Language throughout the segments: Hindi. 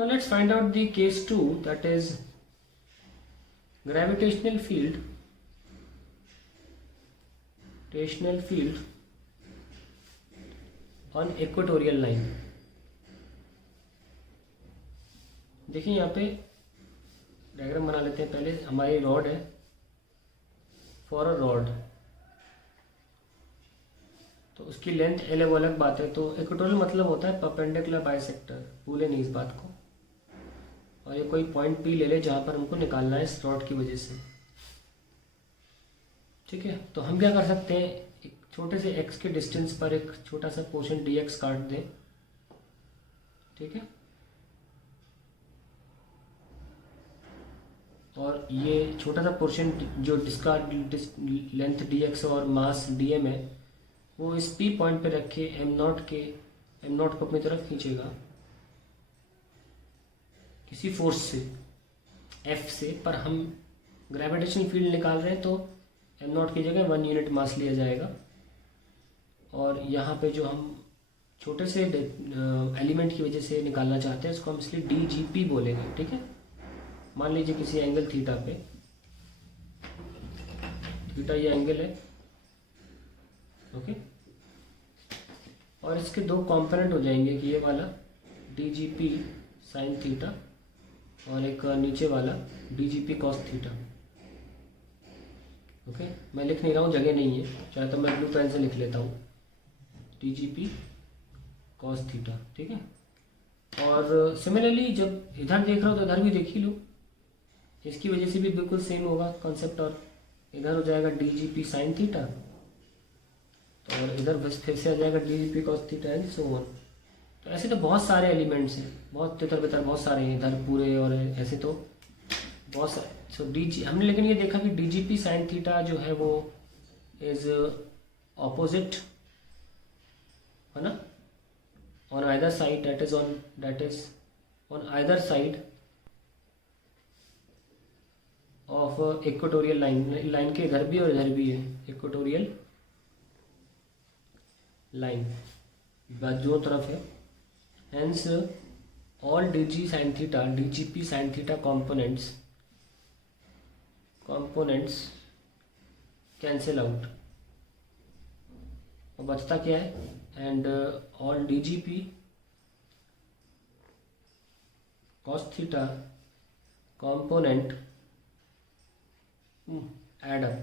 Now let's find out the case 2, that is gravitational field on equatorial line. देखिए यहाँ पे डायग्राम बना लेते हैं। पहले हमारी रॉड है, फॉर अ रॉड, तो उसकी लेंथ L है, वो अलग बात है। तो इक्वेटोरियल मतलब होता है परपेंडिकुलर बाइसेक्टर, भूले नहीं इस बात को। और ये कोई पॉइंट P ले ले जहाँ पर हमको निकालना है इस रॉड की वजह से, ठीक है। तो हम क्या कर सकते हैं, एक छोटे से x के डिस्टेंस पर एक छोटा सा पोर्शन dx काट दें, ठीक है। और ये छोटा सा पोर्शन जो जिसका लेंथ dx और मास dm है, वो इस P पॉइंट पे रखे m नॉट को अपनी तरफ खींचेगा किसी फोर्स से, F से। पर हम ग्रेविटेशनल फील्ड निकाल रहे हैं तो m नॉट की जगह 1 यूनिट मास लिया जाएगा। और यहाँ पे जो हम छोटे से एलिमेंट की वजह से निकालना चाहते हैं, इसको हम इसलिए DGP बोलेंगे, ठीक है। मान लीजिए किसी एंगल थीटा पे, थीटा ये एंगल है, ओके। और इसके दो कंपोनेंट हो जाएंगे कि ये वाला DGP साइन थीटा और एक नीचे वाला DGP कॉस थीटा, ओके। मैं लिख नहीं रहा हूँ, जगह नहीं है, चाहे तो मैं ब्लू पेन से लिख लेता हूँ, DGP कॉस थीटा, ठीक है। और सिमिलरली जब इधर देख रहा हो तो इधर भी देख ही लो, इसकी वजह से भी बिल्कुल सेम होगा कॉन्सेप्ट। और इधर हो जाएगा DGP साइन थीटा, और इधर बस फिर से आ जाएगा DGP cos theta and so on. तो ऐसे तो बहुत सारे एलिमेंट्स हैं, बहुत तितर बितर बहुत सारे हैं इधर पूरे, और ऐसे तो बहुत सारे। सो हमने लेकिन ये देखा कि DGP साइन थीटा जो है वो इज ऑपोजिट, है ना, on either side, that is on either side of equatorial line के इधर भी और इधर भी है इक्वेटोरियल लाइन, बाजुओं तरफ है। Hence all DGP sine theta components cancel out, और बचता क्या है, and all DGP cos theta component add up.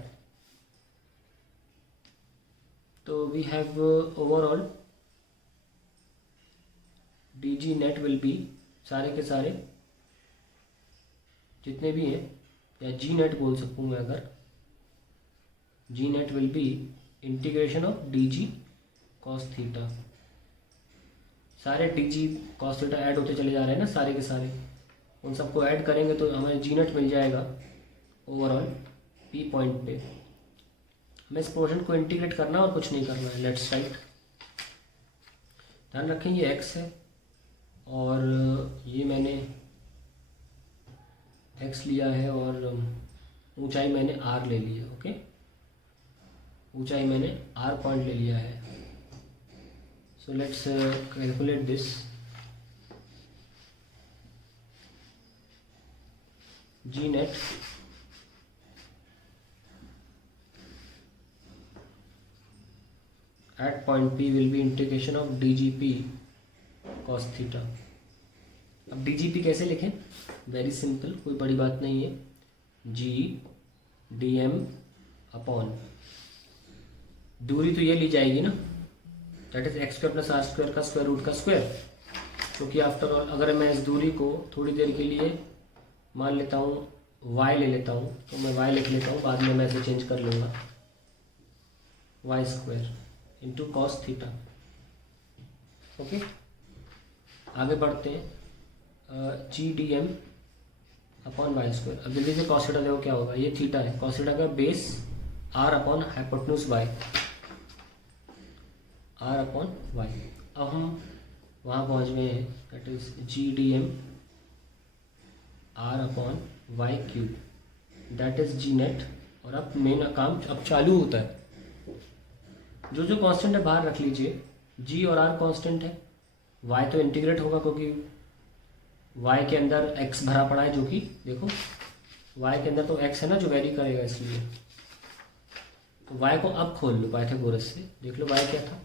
तो we have overall DG net will be, सारे के सारे जितने भी हैं, या G net बोल सकूँ मैं अगर, G net will be integration of DG cos theta. सारे DG cos थीटा ऐड होते चले जा रहे हैं ना, सारे के सारे, उन सबको ऐड करेंगे तो हमें G net मिल जाएगा ओवरऑल P पॉइंट पे। हमें इस पोर्शन को इंटीग्रेट करना और कुछ नहीं करना है। लेट्स राइट, ध्यान रखें ये x है और ये मैंने x लिया है और ऊंचाई मैंने r ले लिया, ओके। ऊंचाई मैंने r पॉइंट ले लिया है। So let's calculate this. G net at point P will be integration of DGP cos theta. अब DGP कैसे लिखें, वेरी सिंपल, कोई बड़ी बात नहीं है। G dm अपॉन, दूरी तो ये ली जाएगी ना, that is x square plus R square का स्क्वायर रूट का स्क्वायर, क्योंकि आफ्टर ऑल अगर मैं इस दूरी को थोड़ी देर के लिए मान लेता हूँ y ले लेता हूँ, तो मैं y लिख लेता हूँ, बाद में मैं इसे चेंज कर लूँगा, y square into cos theta, okay. आगे बढ़ते हैं, G dm upon Y square. अब जल्दी से कॉस थीटा देखो क्या होगा, ये थीटा है, कॉस थीटा का base r upon hypotenuse y, r upon y। अब हम वहाँ पहुँच गए हैं, that is G dm r upon Y cube, that is G net। और अब मेन काम अब चालू होता है। जो जो कांस्टेंट है बाहर रख लीजिए, G और R कांस्टेंट है, Y तो इंटीग्रेट होगा क्योंकि वाई के अंदर एक्स भरा पड़ा है, जो कि देखो वाई के अंदर तो एक्स है ना जो वेरी करेगा, इसलिए तो वाई को अब खोल लो पाइथागोरस से, देख लो वाई क्या था,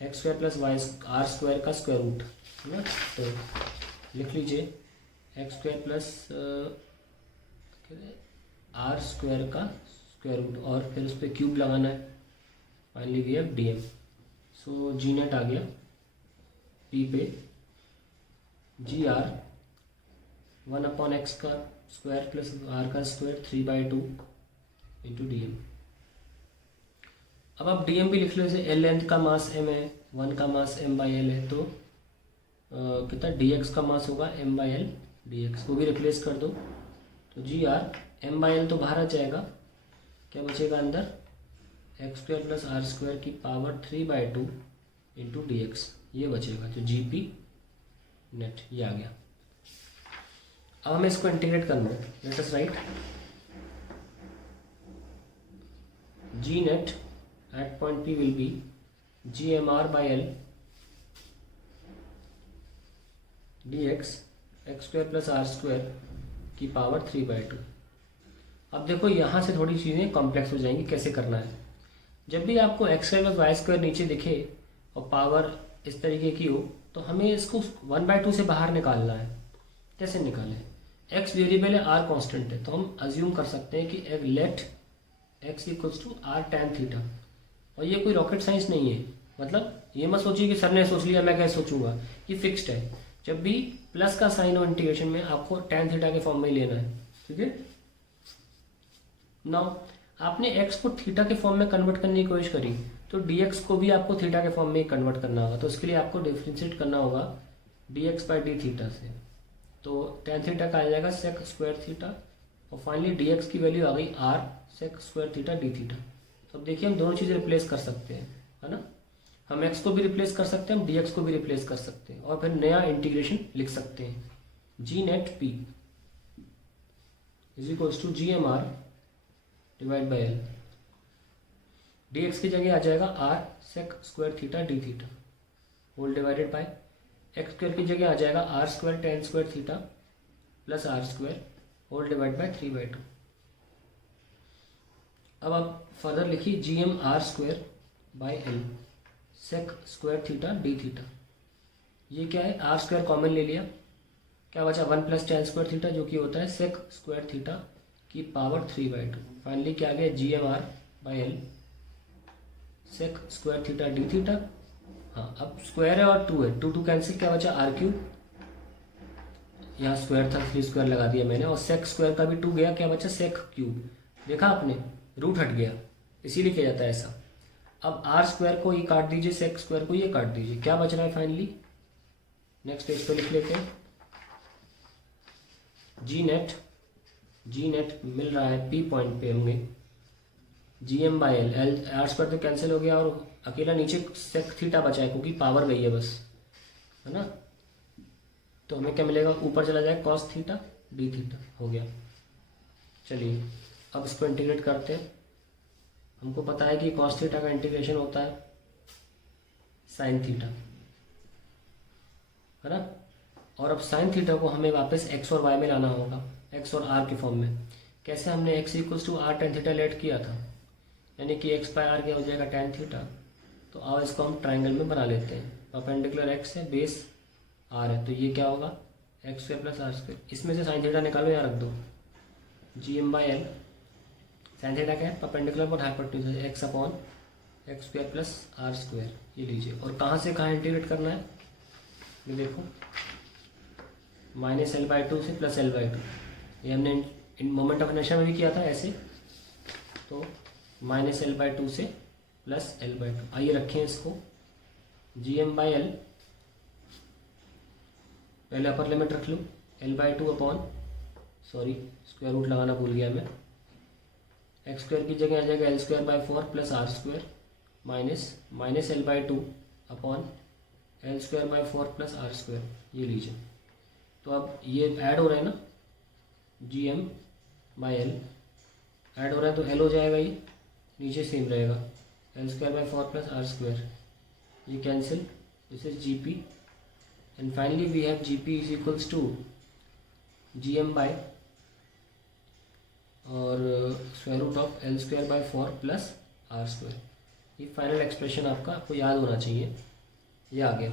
X square plus Y R square का स्क्वायर रूट है ना। तो लिख लीजिए X square plus R square का स्क्वायर रूट, और फिर उस पर क्यूब लगाना है, finally we have D M. So G net आ गया पी पे जी आर 1/x का स्क्वायर प्लस आर का स्क्वायर 3/2 इंटू डी एम। अब आप डी एम भी लिख लो, जैसे एल लेंथ का मास m है, 1 का मास m/l है, तो कितना dx का मास होगा m/l dx, को भी रिप्लेस कर दो। तो जी आर m/l तो बाहर आ जाएगा, क्या बचेगा अंदर, X square plus R square की पावर 3/2 इंटू डी एक्स, ये बचेगा। तो जी पी नेट ये आ गया। अब हमें इसको इंटीग्रेट करना है, let us write G net at point P will be G M R by L D X square plus R square की पावर 3/2। अब देखो यहाँ से थोड़ी चीज़ें कॉम्प्लेक्स हो जाएंगी, कैसे करना है। जब भी आपको X square plus Y square नीचे दिखे और पावर इस तरीके की हो, तो हमें इसको 1/2 से बाहर निकालना है। कैसे निकालें, एक्स वेरिएबल है, आर कांस्टेंट है, तो हम अज्यूम कर सकते हैं कि let X equals to R tan theta. और ये कोई रॉकेट साइंस नहीं है, मतलब ये मत सोचिए कि सर ने सोच लिया मैं क्या सोचूंगा, ये फिक्स्ड है। जब भी प्लस का साइन हो इंटीग्रेशन में, आपको टैन थीटा के फॉर्म में ही लेना है, ठीक है। नाउ आपने एक्स को थीटा के फॉर्म में कन्वर्ट करने की कोशिश करी, तो dx को भी आपको थीटा के फॉर्म में ही कन्वर्ट करना होगा। तो उसके लिए आपको डिफ्रेंशिएट करना होगा dx बाई डी थीटा से। तो टैन थीटा का आ जाएगा सेक स्क्वायर थीटा, और फाइनली dx की वैल्यू आ गई r sec square theta D theta. तो अब देखिए हम दोनों चीज़ें रिप्लेस कर सकते हैं, है ना। हम x को भी रिप्लेस कर सकते हैं, हम dx को भी रिप्लेस कर सकते हैं, और फिर नया इंटीग्रेशन लिख सकते हैं। G net P is equals to G M R divide by L, D X की जगह आ जाएगा R sec square theta D theta whole divided by X square की जगह आ जाएगा R square tan square theta plus R square whole divide by 3/2। अब आप फर्दर लिखिए G M R square by L sec square theta D theta. ये क्या है, आर स्क्वायर कॉमन ले लिया, क्या बचा 1 प्लस टेन स्क्वायर थीटा, जो कि होता है सेक स्क्वायर थीटा की पावर 3/2। फाइनली क्या आ गया, G M R by L sec square theta D theta. हाँ, अब स्क्वायर है और 2 है, 2 कैंसिल, क्या बचा आर क्यूब, यहाँ स्क्वायर था 3 स्क्वायर लगा दिया मैंने, और सेक स्क्वायर का भी 2 गया, क्या बचा सेक क्यूब। देखा आपने, रूट हट गया, इसीलिए किया जाता है ऐसा। अब आर स्क्वायर को ये काट दीजिए, सेक स्क्वायर को ये काट दीजिए, क्या बच रहा है फाइनली, नेक्स्ट पेज पे लिख लेते हैं। जी नेट मिल रहा है पी पॉइंट पे होंगे G M by L, L R square तो कैंसिल हो गया, और अकेला नीचे सेक थीटा बचा है क्योंकि पावर गई है बस, है ना। तो हमें क्या मिलेगा, ऊपर चला जाए कॉस थीटा डी थीटा हो गया। चलिए अब इसको इंटीग्रेट करते हैं। हमको पता है कि कॉस थीटा का इंटीग्रेशन होता है साइन थीटा, है ना। और अब साइन थीटा को हमें वापस एक्स और वाई में लाना होगा, एक्स और आर के फॉर्म में। कैसे, हमने X equals to R tan theta let किया था, यानी कि एक्स बाई आर क्या हो जाएगा टेन थीटा। तो आओ इसको हम ट्राइंगल में बना लेते हैं। परपेंडिकुलर एक्स है, बेस आर है, तो ये क्या होगा X square plus R square. इसमें से साइन थीटा निकालो, यहाँ रख दो, G M by L sine theta क्या है, परपेंडिकुलर पर हाइपोटेन्यूज है, X upon X square plus R square, ये लीजिए। और कहाँ से कहाँ इंटीग्रेट करना है, ये देखो -L/2 से +L/2, ये हमने इन मोमेंट ऑफ इनर्शिया में भी किया था ऐसे। तो -L/2 से +L/2, आइए रखें इसको, जी एम बाई एल, पहले अपर लिमिट रख लो, L/2 upon, sorry square root लगाना भूल गया मैं, एक्स स्क्वायर की जगह आ जाएगा L²/4 plus R square minus L/2 upon L²/4 plus R square, ये लीजिए। तो अब ये ऐड हो रहा है ना, G M by L add हो रहा है, तो एल हो जाएगा, ये नीचे सेम रहेगा, L²/4 प्लस आर स्क्वायर, ये cancel, this is G P and finally we have G P is equals to G M by R square root of L square by 4 plus R square. ये फाइनल एक्सप्रेशन आपको याद होना चाहिए। ये आ गया।